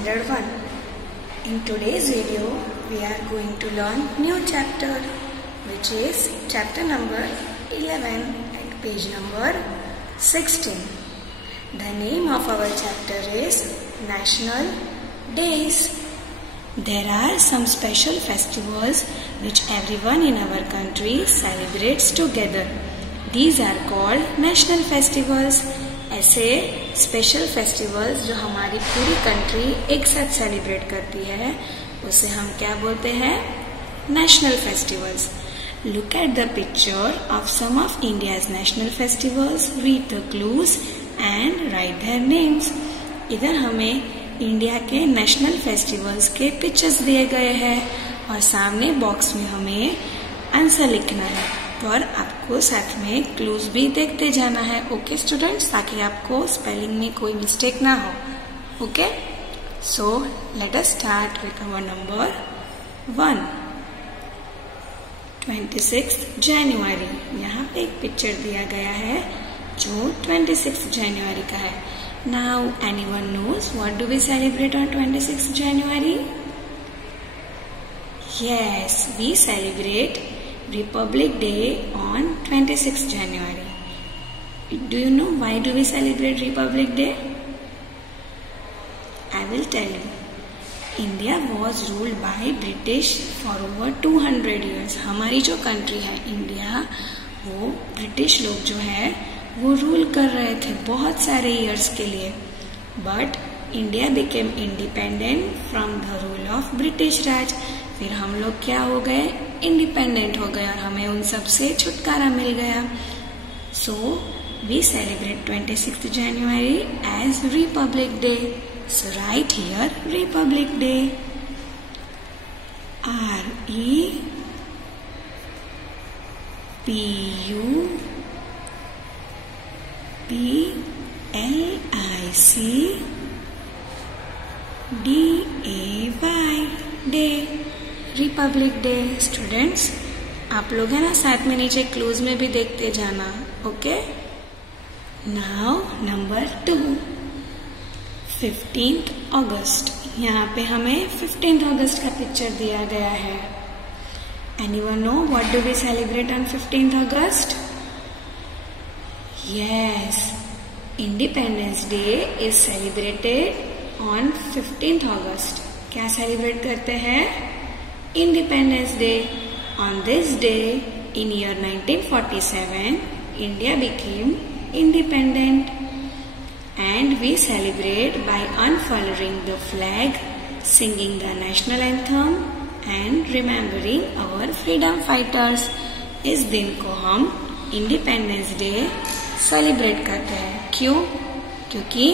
Standard 1. In today's video, we are going to learn new chapter, which is chapter number 11 at page number 16. The name of our chapter is National Days. There are some special festivals which everyone in our country celebrates together. These are called national festivals. ऐसे special festivals जो हमारी पूरी country एक साथ celebrate करती है उसे हम क्या बोलते हैं? National festivals. Look at the picture of some of India's national festivals, read the clues and write their names. इधर हमें इंडिया के नेशनल फेस्टिवल्स के पिक्चर्स दिए गए हैं और सामने बॉक्स में हमें आंसर लिखना है. पर आपको साथ में क्लूज भी देखते जाना है. ओके स्टूडेंट्स, ताकि आपको स्पेलिंग में कोई मिस्टेक ना हो. Okay, so let us start with our number 1. 26 January. यहाँ पे एक पिक्चर दिया गया है जो 26 जनवरी का है. Now anyone knows what do we celebrate on 26 January? Yes, we celebrate Republic Day on 26 January. Do you know why do we celebrate Republic Day? I will tell you. India was ruled by British for over 200 years. हमारी जो country है India, वो British लोग जो है वो rule कर रहे थे बहुत सारे ईयर्स के लिए. But India became independent from the rule of British Raj. फिर हम लोग क्या हो गए? इंडिपेंडेंट हो गए और हमें उन सब से छुटकारा मिल गया. So we celebrate 26 January as Republic Day. So right here Republic Day. REPUBLIC Day, Republic Day. Students, आप लोग है ना साथ में नीचे क्लूज में भी देखते जाना. ओके, नाउ नंबर 2, 15th अगस्त. यहाँ पे हमें 15th अगस्त का पिक्चर दिया गया है. Anyone know what do we celebrate on 15th August? Yes, Independence Day is celebrated on 15th August. क्या सेलिब्रेट करते हैं? Independence Day. On this day, in year 1947, India became independent, and we celebrate by unfurling the flag, singing the national anthem, and remembering our freedom fighters. इस दिन को हम Independence Day celebrate करते हैं. क्यों? क्योंकि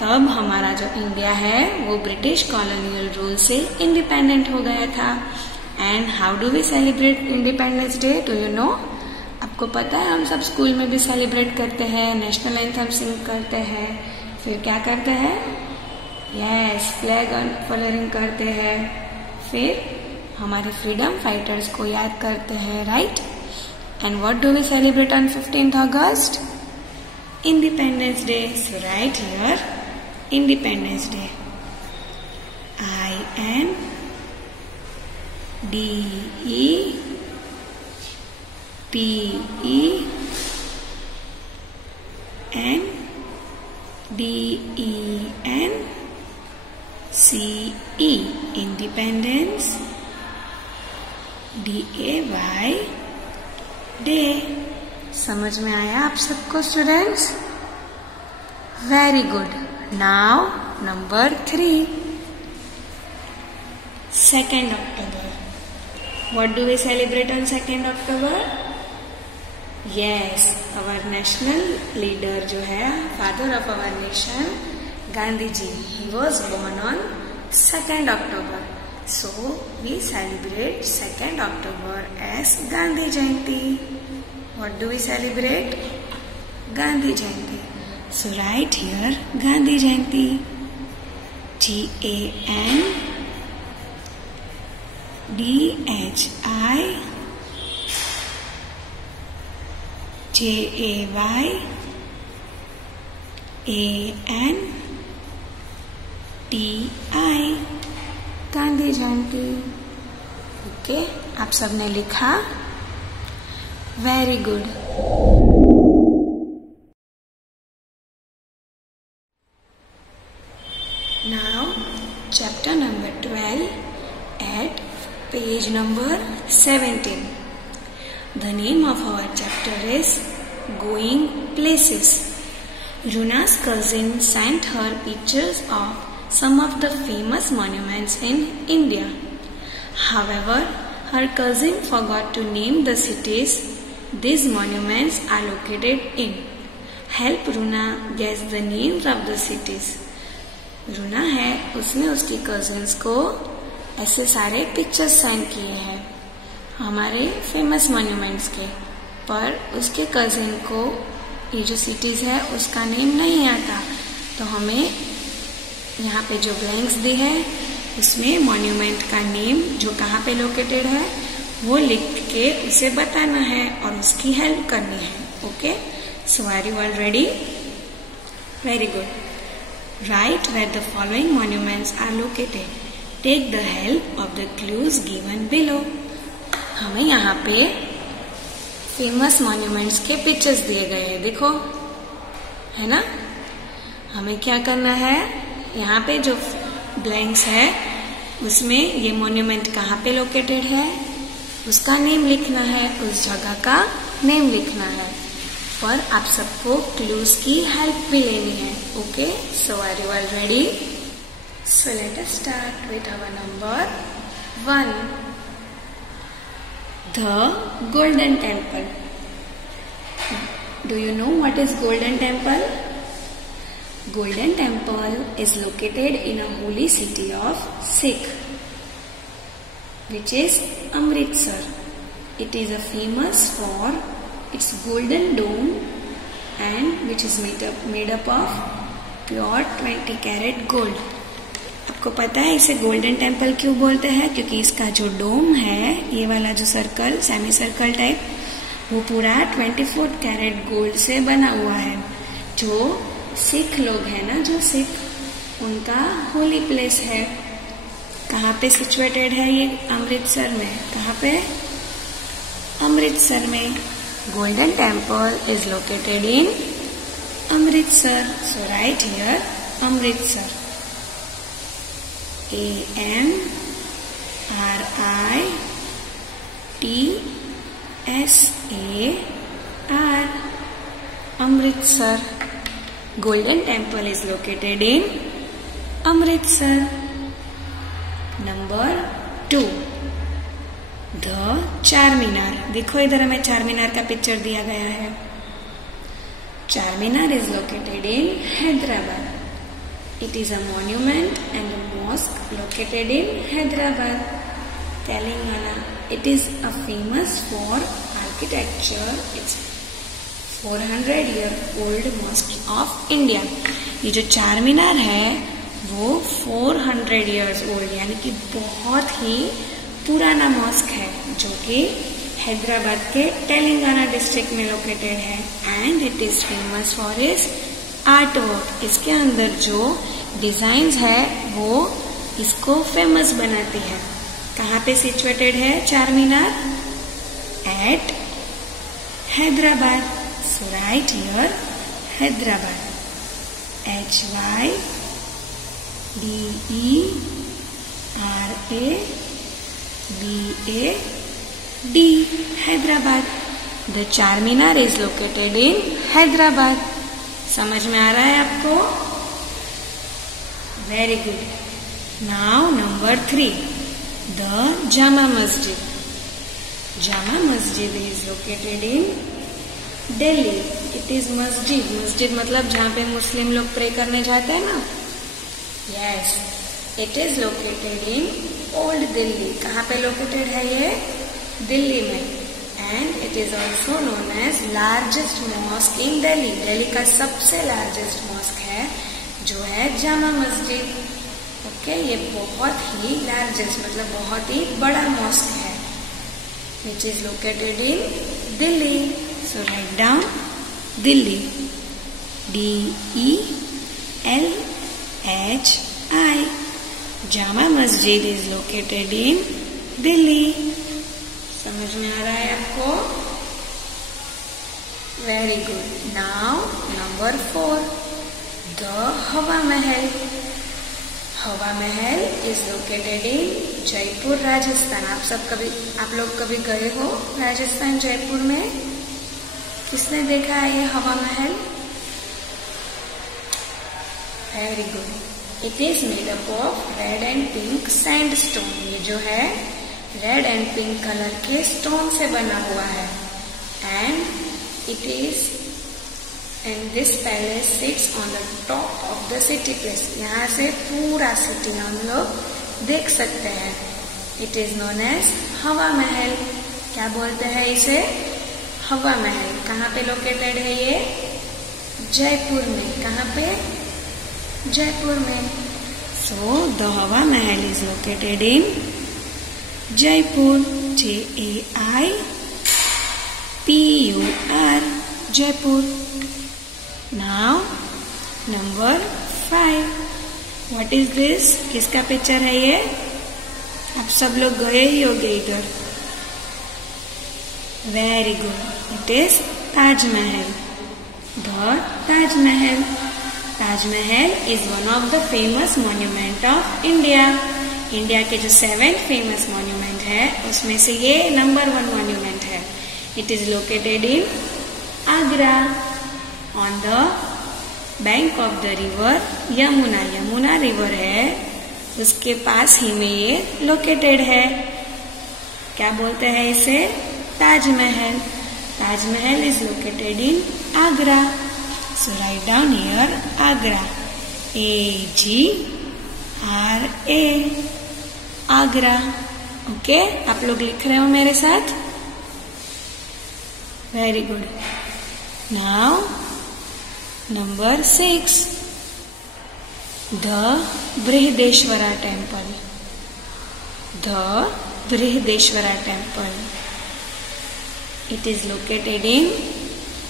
तब हमारा जो इंडिया है वो ब्रिटिश कॉलोनियल रूल से इंडिपेंडेंट हो गया था. And how do we celebrate Independence Day? Do you know? आपको पता है हम सब स्कूल में भी सेलिब्रेट करते हैं, नेशनल एंथम सिंग करते हैं, फिर क्या करते हैं? यस, फ्लैग अनफर्लिंग करते हैं, फिर हमारे फ्रीडम फाइटर्स को याद करते हैं. Right? And what do we celebrate on 15th August? Independence Day. So right here Independence Day. INDEPENDENCE. Independence. DAY Day. समझ में आया आप सबको students? Very good. Now, number 3, 2nd October. What do we celebrate on 2nd October? Yes, our national leader जो है, father of our nation, Gandhi ji. He was born on 2nd October. So, we celebrate 2nd October as Gandhi Jayanti. What do we celebrate? Gandhi Jayanti. So right here Gandhi Jayanti. GANDHIJAYANTI. TI, Gandhi Jayanti. Okay, आप सबने लिखा, very good. Now chapter number 12 at page number 17. The name of our chapter is Going Places. Runa's cousin sent her pictures of some of the famous monuments in India. However, her cousin forgot to name the cities these monuments are located in. Help Runa guess the names of the cities. रूना है, उसने उसकी cousins को ऐसे सारे pictures send किए हैं हमारे famous monuments के, पर उसके कजिन को ये जो सिटीज है उसका नेम नहीं आता। तो हमें यहाँ पे जो ब्लैंक्स दी है उसमें मॉन्यूमेंट का नेम जो कहाँ पे लोकेटेड है वो लिख के उसे बताना है और उसकी हेल्प करनी है। Okay, so are you all ready? Very good. Write where the following monuments are located. Take the help of the clues given below. हमें यहाँ पे फेमस मॉन्यूमेंट्स के पिक्चर्स दिए गए हैं, देखो, है ना। हमें क्या करना है, यहाँ पे जो ब्लैंक्स है उसमें ये मॉन्यूमेंट कहाँ पे लोकेटेड है उसका नेम लिखना है, उस जगह का नेम लिखना है, पर आप सबको क्लूज की हेल्प भी लेनी है। Okay, so are you all ready? So let us start with our number 1, the Golden Temple. Do you know what is Golden Temple? Golden Temple is located in a holy city of Sikh, which is Amritsar. It is a famous for its golden dome and which is made up of pure 20 karat gold. आपको पता है इसे golden temple क्यों बोलते हैं? क्योंकि इसका जो डोम है, ये वाला जो सर्कल, सेमी सर्कल टाइप, वो पूरा 24 कैरेट गोल्ड से बना हुआ है। जो सिख लोग हैं ना, जो सिख, उनका होली प्लेस है। कहाँ पे सिचुएटेड है ये? अमृतसर में। कहाँ पे? अमृतसर में। Golden Temple is located in Amritsar. So right here Amritsar. AMRITSAR, Amritsar. Golden Temple is located in Amritsar. Number 2, the Char मीनार। देखो इधर हमें चार मीनार का पिक्चर दिया गया है। Char Minar is located in Hyderabad. It is a monument and a mosque located in Hyderabad, Telangana. It is a famous for architecture. It's 400-year old mosque of India. ये जो चार मीनार है वो 400 years old यानी कि बहुत ही पुराना मॉस्क है, जो कि हैदराबाद के तेलंगाना डिस्ट्रिक्ट में लोकेटेड है। And it is famous for its art work. इसके अंदर जो डिजाइन्स है वो इसको फेमस बनाती है। कहाँ पे सिचुएटेड है Char Minar? At Hyderabad. So right here Hyderabad. HYDERABAD, Hyderabad. The Char Minar is located in Hyderabad. समझ में आ रहा है आपको? Very good. Now number 3, the Jama Masjid. Jama Masjid is located in Delhi. It is masjid. मस्जिद मतलब जहाँ पे मुस्लिम लोग प्रे करने जाते हैं ना। Yes, it is located in Old Delhi. कहाँ पे लोकेटेड है ये? दिल्ली में। And it is also known as largest mosque in Delhi. Delhi का सबसे लार्जेस्ट मॉस्क है जो है जामा मस्जिद। ओके, ये बहुत ही लार्जेस्ट मतलब बहुत ही बड़ा मॉस्क है, which is located in Delhi. So right down Delhi, DELHI, Jama Masjid is located in Delhi. समझ में आ रहा है आपको? Very good. Now number 4, the हवा महल। हवा महल इज लोकेटेड इन जयपुर, राजस्थान। आप लोग कभी गए हो राजस्थान, जयपुर में? किसने देखा है ये हवा महल? Very good. It is made up of red and pink sandstone. ये जो है रेड एंड पिंक कलर के स्टोन से बना हुआ है। And this palace sits on the top of the city place. यहाँ से पूरा सिटी हम लोग देख सकते हैं। इट इज नोन एज हवा महल। क्या बोलते हैं इसे? हवा महल। कहाँ पे लोकेटेड है ये? जयपुर में। कहाँ पे? जयपुर में। सो द हवा महल is located in Jaipur, JAIPUR, Jaipur. Now number 5, what is this? किसका पिक्चर है ये? आप सब लोग गए ही होंगे इधर। Very good. It is Taj Mahal, the Taj Mahal. Taj Mahal is one of the famous monument of India. India के जो 7 फेमस मॉन्यूमेंट है उसमें से ये नंबर 1 मॉन्यूमेंट है। It is located in Agra, on the bank of the river Yamuna. Yamuna river है, उसके पास ही में ये लोकेटेड है। क्या बोलते हैं इसे? Taj Mahal. Taj Mahal is located in Agra. So right down here Agra, AGRA, Agra. Okay, आप लोग लिख रहे हो मेरे साथ? Very good. Now number 6, the Brihadeeswara temple. The Brihadeeswara temple, it is located in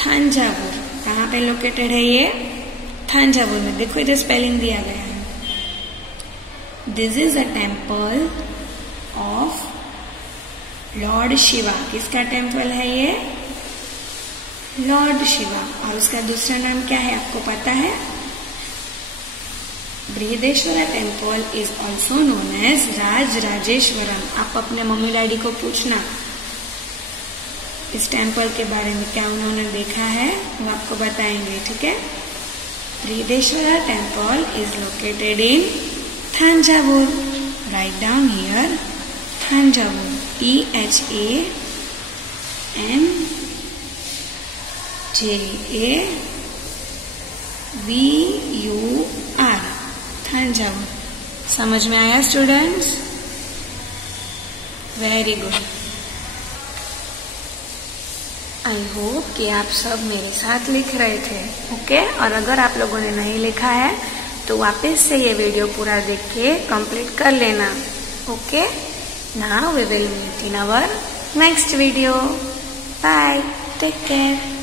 Thanjavur. कहाँ पे लोकेटेड है ये? थांजावुर में। देखो इधर स्पेलिंग दिया गया है। This is a temple of Lord Shiva. किसका टेम्पल है ये? लॉर्ड शिवा। और उसका दूसरा नाम क्या है आपको पता है? Brihadeeswara temple is also known as Rajarajeswaram. आप अपने मम्मी डैडी को पूछना इस टेम्पल के बारे में, क्या उन्होंने देखा है, वो आपको बताएंगे। ठीक है? Brihadeeswara temple is located in Thanjavur. Right down here Thanjavur, THANJAVUR, Thanjavur. समझ में आया students? Very good. I hope कि आप सब मेरे साथ लिख रहे थे। ओके, और अगर आप लोगों ने नहीं लिखा है तो वापस से ये वीडियो पूरा देख के कंप्लीट कर लेना। Okay, now we will meet in our next video. Bye, take care.